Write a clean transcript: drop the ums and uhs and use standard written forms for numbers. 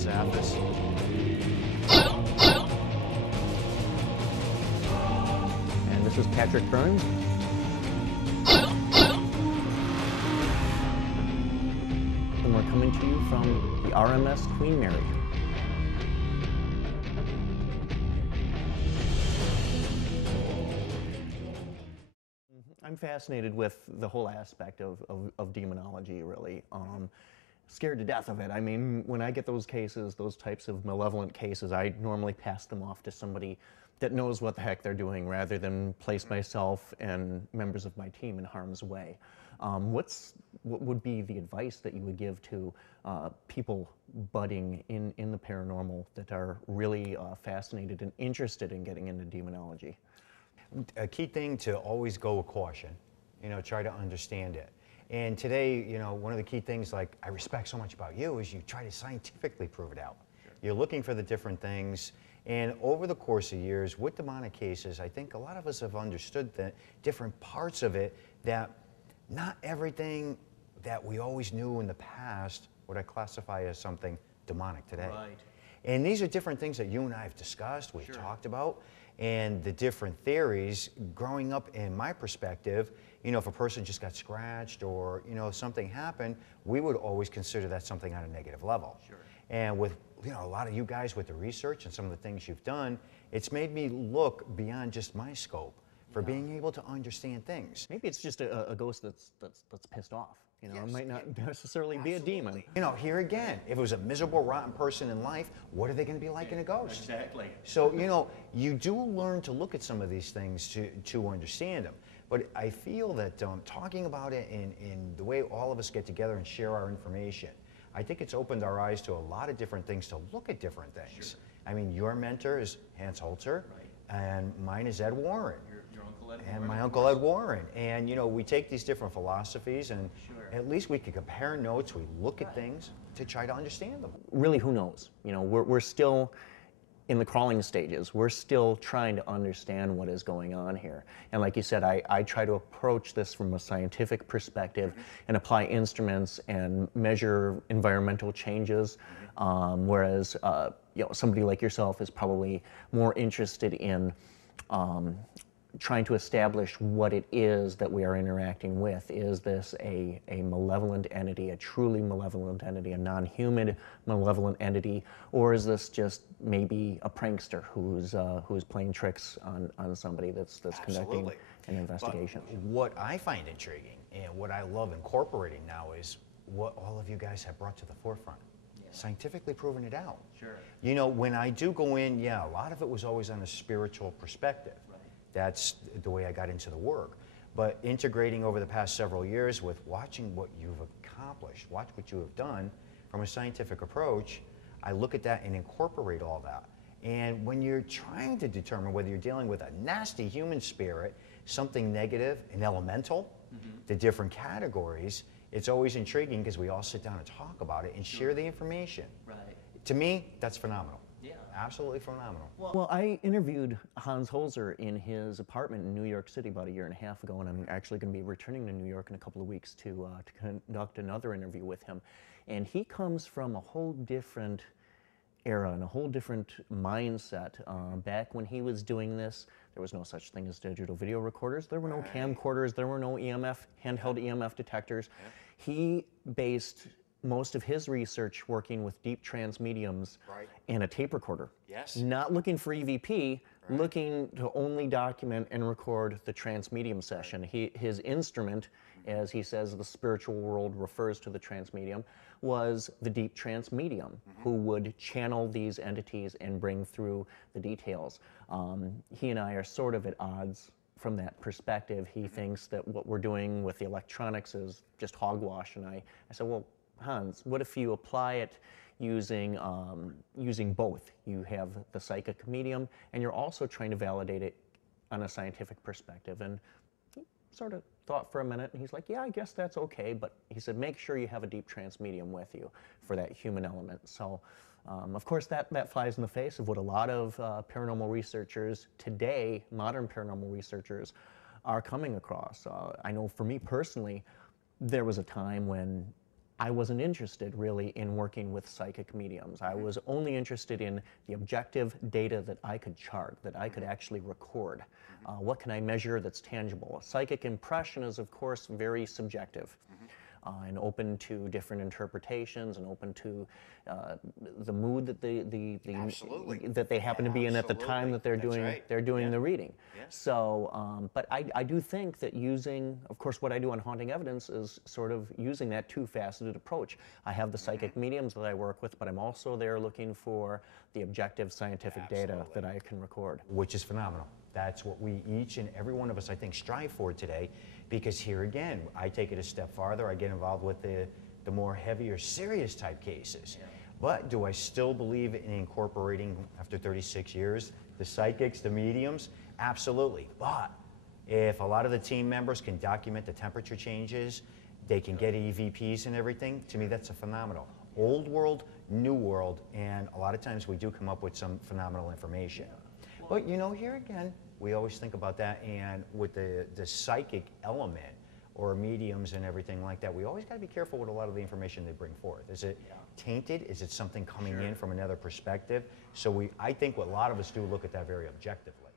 Zaffis. And this is Patrick Burns. And we're coming to you from the RMS Queen Mary. I'm fascinated with the whole aspect of demonology, really. Scared to death of it. I mean, when I get those cases, those types of malevolent cases, I normally pass them off to somebody that knows what the heck they're doing rather than place myself and members of my team in harm's way. What would be the advice that you would give to people budding in the paranormal that are really fascinated and interested in getting into demonology? A key thing to always go with caution, try to understand it. And today, one of the key things like I respect so much about you is you try to scientifically prove it out. Sure. You're looking for the different things. And over the course of years with demonic cases, I think a lot of us have understood the different parts of it, that not everything that we always knew in the past would I classify as something demonic today. Right. And these are different things that you and I have discussed, we've Sure. talked about, and the different theories. Growing up, in my perspective, if a person just got scratched or, something happened, we would always consider that something on a negative level. Sure. And with, a lot of you guys with the research and some of the things you've done, it's made me look beyond just my scope for being able to understand things. Maybe it's just a ghost that's pissed off. Yes. It might not necessarily be a demon. Here again, if it was a miserable, rotten person in life, what are they going to be like in a ghost? Exactly. So, you do learn to look at some of these things to understand them. But I feel that talking about it in the way all of us get together and share our information, I think it's opened our eyes to a lot of different things to look at different things. Sure. I mean, your mentor is Hans Holzer, right, and mine is Ed Warren. Your Uncle Ed Warren. And my Uncle Ed Warren. And, we take these different philosophies and at least we can compare notes, we look at things to try to understand them. Really, who knows? We're still in the crawling stages. We're still trying to understand what is going on here. And like you said, I try to approach this from a scientific perspective and apply instruments and measure environmental changes, whereas somebody like yourself is probably more interested in trying to establish what it is that we are interacting with. Is this a malevolent entity, a truly malevolent entity, a non-human malevolent entity, or is this just maybe a prankster who's playing tricks on somebody that's conducting an investigation? But what I find intriguing and what I love incorporating now is what all of you guys have brought to the forefront. Scientifically proven it out. Sure. When I do go in, a lot of it was always on a spiritual perspective. That's the way I got into the work. But integrating over the past several years with watching what you've accomplished, watch what you have done from a scientific approach, I look at that and incorporate all that. And when you're trying to determine whether you're dealing with a nasty human spirit, something negative, an elemental, the different categories, it's always intriguing because we all sit down and talk about it and share the information. Right. To me, that's phenomenal. Yeah. Absolutely phenomenal. Well, I interviewed Hans Holzer in his apartment in New York City about a year and a half ago, and I'm actually going to be returning to New York in a couple of weeks to conduct another interview with him. And he comes from a whole different era and a whole different mindset. Back when he was doing this, there was no such thing as digital video recorders. There were no camcorders. There were no handheld EMF detectors. He based most of his research working with deep trance mediums and a tape recorder. Yes. Not looking for EVP, looking to only document and record the trance medium session. His instrument, as he says the spiritual world refers to the trance medium, was the deep trance medium who would channel these entities and bring through the details. He and I are sort of at odds from that perspective. He thinks that what we're doing with the electronics is just hogwash, and I said, well, Hans, what if you apply it using both? You have the psychic medium, and you're also trying to validate it on a scientific perspective. And he sort of thought for a minute, and he's like, yeah, I guess that's okay. But he said, make sure you have a deep trance medium with you for that human element. So, of course, that flies in the face of what a lot of paranormal researchers today, modern paranormal researchers, are coming across. I know for me personally, there was a time when I wasn't interested really in working with psychic mediums. I was only interested in the objective data that I could chart, that I could actually record. What can I measure that's tangible? A psychic impression is, of course, very subjective. And open to different interpretations, and open to the mood that that they happen to be in at the time that they're doing the reading. Yes. So, but I do think that using, of course, what I do on Haunting Evidence is sort of using that two-faceted approach. I have the psychic mediums that I work with, but I'm also there looking for the objective scientific data that I can record. Which is phenomenal. That's what we, each and every one of us, I think, strive for today, because here again, I take it a step farther. I get involved with the more heavier, serious type cases. Yeah. But do I still believe in incorporating, after 36 years, the psychics, the mediums? Absolutely. But if a lot of the team members can document the temperature changes, they can get EVPs and everything, to me that's a phenomenal. Old world, new world, and a lot of times we do come up with some phenomenal information. But you know, here again, we always think about that, and with the psychic element or mediums and everything like that, we always got to be careful with a lot of the information they bring forth. Is it tainted? Is it something coming in from another perspective? So I think what a lot of us do look at that very objectively.